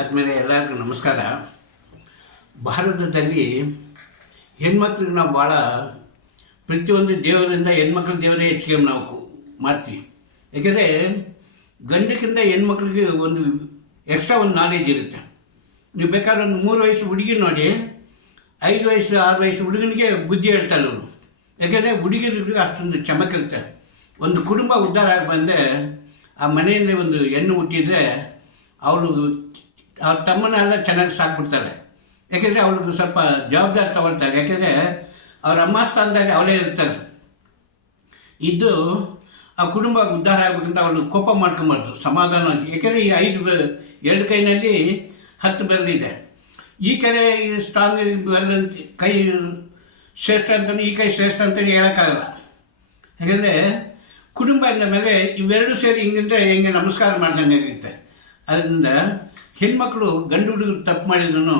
ಆದಮೇಲೆ ಎಲ್ಲರಿಗೂ ನಮಸ್ಕಾರ. ಭಾರತದಲ್ಲಿ ಹೆಣ್ಮಕ್ಳಿಗೆ ನಾವು ಭಾಳ ಪ್ರತಿಯೊಂದು ದೇವರಿಂದ ಹೆಣ್ಮಕ್ಳ ದೇವರೇ ಹೆಚ್ಚಿಗೆ ನಾವು ಮಾಡ್ತೀವಿ. ಯಾಕೆಂದರೆ ಗಂಡಕ್ಕಿಂತ ಹೆಣ್ಮಕ್ಳಿಗೆ ಒಂದು ಎಕ್ಸ್ಟ್ರಾ ಒಂದು ನಾಲೆಜ್ ಇರುತ್ತೆ. ನೀವು ಬೇಕಾದ್ರೆ ಒಂದು 3 ವಯಸ್ಸು ಹುಡುಗಿ ನೋಡಿ, 5 ವಯಸ್ಸು 6 ವಯಸ್ಸು ಹುಡುಗನಿಗೆ ಬುದ್ಧಿ ಹೇಳ್ತಾರೆ ಅವರು. ಯಾಕೆಂದರೆ ಹುಡುಗಿರಿಗೆ ಅಷ್ಟೊಂದು ಚಮಕಿರುತ್ತೆ. ಒಂದು ಕುಟುಂಬ ಉದ್ಧಾರ ಆಗಿ ಬಂದರೆ ಆ ಮನೆಯಲ್ಲಿ ಒಂದು ಹೆಣ್ಣು ಹುಟ್ಟಿದರೆ ಅವಳು ಅವ್ರ ತಮ್ಮನೆಲ್ಲ ಚೆನ್ನಾಗಿ ಸಾಕ್ಬಿಡ್ತಾರೆ. ಯಾಕೆಂದರೆ ಅವ್ಳಿಗೆ ಸ್ವಲ್ಪ ಜವಾಬ್ದಾರಿ ತಗೊಳ್ತಾರೆ. ಯಾಕೆಂದರೆ ಅವ್ರ ಅಮ್ಮ ಸ್ಥಾನದಲ್ಲಿ ಅವಳೇ ಇರ್ತಾರೆ. ಇದ್ದು ಆ ಕುಟುಂಬ ಉದ್ಧಾರ ಆಗಬೇಕಂತ ಅವಳು ಕೋಪ ಮಾಡ್ಕೊಂಬಾರ್ದು, ಸಮಾಧಾನವಾಗಿ. ಯಾಕೆಂದರೆ ಈ 2 ಕೈನಲ್ಲಿ 10 ಬೆರಳಿದೆ. ಈ ಕೈ ಸ್ಟ್ರಾಂಗ್ ಬೆರಳಂತ ಕೈ ಶ್ರೇಷ್ಠ ಅಂತಲೂ ಈ ಕೈ ಶ್ರೇಷ್ಠ ಅಂತಲೂ ಹೇಳೋಕ್ಕಾಗಲ್ಲ. ಯಾಕೆಂದರೆ ಕುಟುಂಬ ಅಂದ ಮೇಲೆ ಇವೆರಡು ಸೇರಿ ಹಿಂಗಿಂದ್ರೆ ಹೆಂಗೆ ನಮಸ್ಕಾರ ಮಾಡ್ದಂಗೆ ಆಗುತ್ತೆ. ಅದರಿಂದ ಹೆಣ್ಮಕ್ಳು ಗಂಡು ಹುಡುಗರು ತಪ್ಪು ಮಾಡಿದ್ರು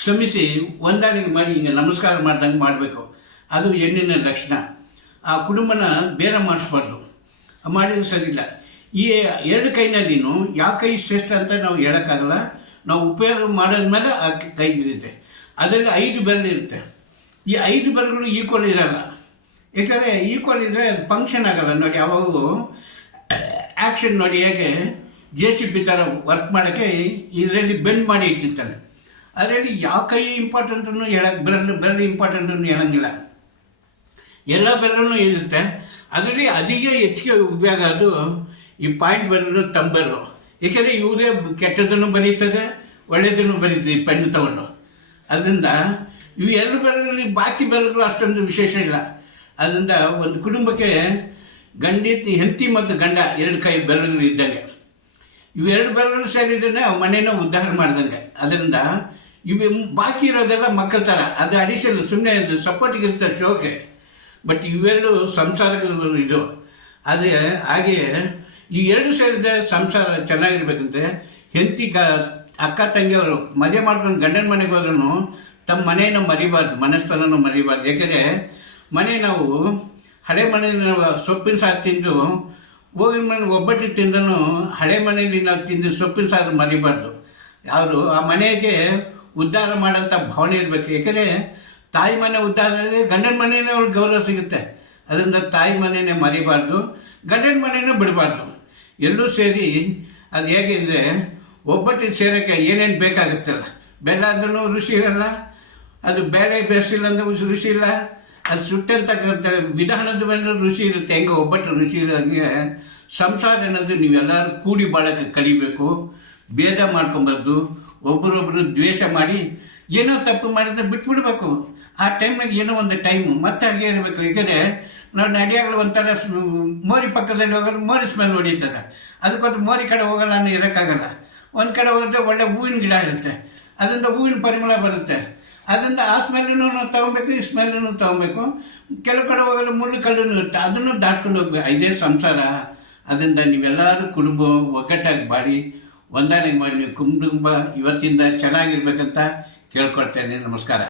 ಶ್ರಮಿಸಿ ಹೊಂದಾಣಿಕೆ ಮಾಡಿ ಹಿಂಗೆ ನಮಸ್ಕಾರ ಮಾಡ್ದಂಗೆ ಮಾಡಬೇಕು. ಅದು ಹೆಣ್ಣಿನ ಲಕ್ಷಣ. ಆ ಕುಟುಂಬನ ಬೇರೆ ಮಾಡಿಸ್ಬಾರ್ದು, ಮಾಡಿದ್ರೆ ಸರಿಯಿಲ್ಲ. ಈ 2 ಕೈನಲ್ಲಿನೂ ಯಾವ ಕೈ ಶ್ರೇಷ್ಠ ಅಂತ ನಾವು ಹೇಳೋಕ್ಕಾಗಲ್ಲ. ನಾವು ಉಪಯೋಗ ಮಾಡೋದ್ಮೇಲೆ ಆ ಕೈ ಇರುತ್ತೆ. ಅದರಲ್ಲಿ 5 ಬೆರಳು ಇರುತ್ತೆ. ಈ 5 ಬೆರಳುಗಳು ಈಕ್ವಲ್ ಇರಲ್ಲ. ಯಾಕಂದರೆ ಈಕ್ವಲ್ ಇದ್ದರೆ ಫಂಕ್ಷನ್ ಆಗಲ್ಲ. ನೋಡಿ, ಯಾವಾಗೂ ಆ್ಯಕ್ಷನ್ ನೋಡಿ ಹೇಗೆ JCB ಥರ ವರ್ಕ್ ಮಾಡೋಕ್ಕೆ ಇದರಲ್ಲಿ ಬೆಂಡ್ ಮಾಡಿ ಇಟ್ಟಿರ್ತಾನೆ. ಅದರಲ್ಲಿ ಯಾವ ಕೈ ಇಂಪಾರ್ಟೆಂಟನ್ನು ಬೆರಳು ಇಂಪಾರ್ಟೆಂಟನ್ನು ಹೇಳಂಗಿಲ್ಲ. ಎಲ್ಲ ಬೆರಳು ಇರುತ್ತೆ. ಅದರಲ್ಲಿ ಅಧಿಕ ಹೆಚ್ಚಿಗೆ ಉಪಯೋಗ ಅದು ಈ ಪಾಯಿಂಟ್ ಬೆರಳು, ತಮ್ಮ ಬೆರಳು. ಏಕೆಂದರೆ ಇವರೇ ಕೆಟ್ಟದನ್ನು ಬರೀತದೆ, ಒಳ್ಳೆಯದನ್ನು ಬರೀತದೆ ಈ ಪೆನ್ನು ತಗೊಂಡು. ಅದರಿಂದ ಇವು 2 ಬೆರಳಲ್ಲಿ ಬಾಕಿ ಬೆರಳುಗಳು ಅಷ್ಟೊಂದು ವಿಶೇಷ ಇಲ್ಲ. ಅದರಿಂದ ಒಂದು ಕುಟುಂಬಕ್ಕೆ ಹೆಂಡತಿ ಮತ್ತು ಗಂಡ 2 ಕೈ ಬೆರಳುಗಳು ಇದ್ದಂಗೆ. ಇವು 2 ಬೆರಳು ಸೇರಿದ್ರೆ ಆ ಮನೇನ ಉದ್ಧಾರ ಮಾಡ್ದಂಗೆ. ಅದರಿಂದ ಇವು ಬಾಕಿ ಇರೋದೆಲ್ಲ ಮಕ್ಕಳ ಥರ, ಅದು ಅಡಿಷನ್ ಸುಮ್ಮನೆ ಅದು ಸಪೋರ್ಟಿಗೆ ಇರ್ತದೆ ಶೋಗೆ. ಬಟ್ ಇವೆರಡು ಸಂಸಾರಕ್ಕೆ ಇದು. ಅದೇ ಹಾಗೆಯೇ ಈ 2 ಸೇರಿದ್ರೆ ಸಂಸಾರ ಚೆನ್ನಾಗಿರ್ಬೇಕಂದ್ರೆ ಹೆಂಡತಿ ಅಕ್ಕ ತಂಗಿಯವರು ಮದುವೆ ಮಾಡ್ಕೊಂಡು ಗಂಡನ ಮನೆಗೆ ಹೋದ್ರೂ ತಮ್ಮ ಮನೆಯನ್ನು ಮರಿಬಾರ್ದು, ಮನಸ್ಥಾನನೂ ಮರಿಬಾರ್ದು. ಯಾಕೆಂದರೆ ಮನೆ ನಾವು ಹಳೆ ಮನೆಯಲ್ಲಿ ನಾವು ಸೊಪ್ಪಿನ ಸಾರು ತಿಂದು ಹೋಗಿನ ಮನೆ ಒಬ್ಬಟ್ಟು ತಿಂದನು ಹಳೆ ಮನೆಯಲ್ಲಿ ನಾವು ತಿಂದು ಸೊಪ್ಪಿನ ಸಾರು ಮರಿಬಾರ್ದು. ಅವರು ಆ ಮನೆಗೆ ಉದ್ಧಾರ ಮಾಡೋಂಥ ಭಾವನೆ ಇರಬೇಕು. ಏಕೆಂದರೆ ತಾಯಿ ಮನೆ ಉದ್ಧಾರ ಆದರೆ ಗಂಡನ ಮನೆಯೇ ಅವ್ಳಿಗೆ ಗೌರವ ಸಿಗುತ್ತೆ. ಅದರಿಂದ ತಾಯಿ ಮನೆಯೇ ಮರಿಬಾರ್ದು, ಗಂಡನ ಮನೆಯೂ ಬಿಡಬಾರ್ದು. ಎಲ್ಲರೂ ಸೇರಿ ಅದು ಹೇಗೆ ಅಂದರೆ ಒಬ್ಬಟ್ಟಿಗೆ ಸೇರೋಕ್ಕೆ ಏನೇನು ಬೇಕಾಗುತ್ತಲ್ಲ, ಬೆಲ್ಲ ಅಂದ್ರೂ ರುಚಿ ಇರಲ್ಲ, ಅದು ಬೇಳೆ ಬೆರೆಸಿಲ್ಲ ಅಂದ್ರೆ ರುಚಿ ಇಲ್ಲ, ಅದು ಸುಟ್ಟಂತಕ್ಕಂಥ ವಿಧಾನದ ಮೇಲೆ ರುಚಿ ಇರುತ್ತೆ. ಹೆಂಗೆ ಒಬ್ಬಟ್ಟು ರುಚಿ ಇರೋಂಗೆ ಸಂಸಾರ ಅನ್ನೋದು ನೀವೆಲ್ಲರೂ ಕೂಡಿ ಬಾಳೋಕ್ಕೆ ಕಲಿಬೇಕು. ಭೇದ ಮಾಡ್ಕೊಬಾರ್ದು, ಒಬ್ಬರೊಬ್ಬರು ದ್ವೇಷ ಮಾಡಿ ಏನೋ ತಪ್ಪು ಮಾಡಿದ್ರೆ ಬಿಟ್ಬಿಡ್ಬೇಕು. ಆ ಟೈಮಲ್ಲಿ ಏನೋ ಒಂದು ಟೈಮು ಮತ್ತೆ ಹಾಗೆ ಇರಬೇಕು. ಯಾಕೆಂದರೆ ನಾವು ನಡೆಯಾಗಲು ಒಂಥರ ಮೋರಿ ಪಕ್ಕದಲ್ಲಿ ಹೋಗಲ್ಲ, ಮೋರಿ ಸ್ಮೆಲ್ ಹೊಡಿತಾರೆ. ಅದಕ್ಕೊಂದು ಮೋರಿ ಕಡೆ ಹೋಗಲ್ಲ ಅನ್ನೋ ಇರೋಕ್ಕಾಗಲ್ಲ. ಒಂದು ಕಡೆ ಹೋದರೆ ಒಳ್ಳೆ ಹೂವಿನ ಗಿಡ ಇರುತ್ತೆ, ಅದರಿಂದ ಹೂವಿನ ಪರಿಮಳ ಬರುತ್ತೆ. ಅದರಿಂದ ಆ ಸ್ಮೆಲ್ಲೂ ತೊಗೊಬೇಕು, ಈ ಸ್ಮೆಲ್ಲೂ ತೊಗೊಬೇಕು. ಕೆಲವು ಕಡೆ ಹೋಗಲು ಮುಳ್ಳು ಕಲ್ಲೂ ಇರುತ್ತೆ, ಅದನ್ನು ದಾಟ್ಕೊಂಡು ಹೋಗ್ಬೇಕು. ಇದೇ ಸಂಸಾರ. ಅದರಿಂದ ನೀವೆಲ್ಲರೂ ಕುಟುಂಬ ಒಗ್ಗಟ್ಟಾಗಿ ಬಾಡಿ ಹೊಂದಾಣಿಕೆ ಮಾಡಿ ನೀವು ಕುಟುಂಬ ಇವತ್ತಿಂದ ಚೆನ್ನಾಗಿರ್ಬೇಕಂತ ಕೇಳ್ಕೊಳ್ತೇನೆ. ನಮಸ್ಕಾರ.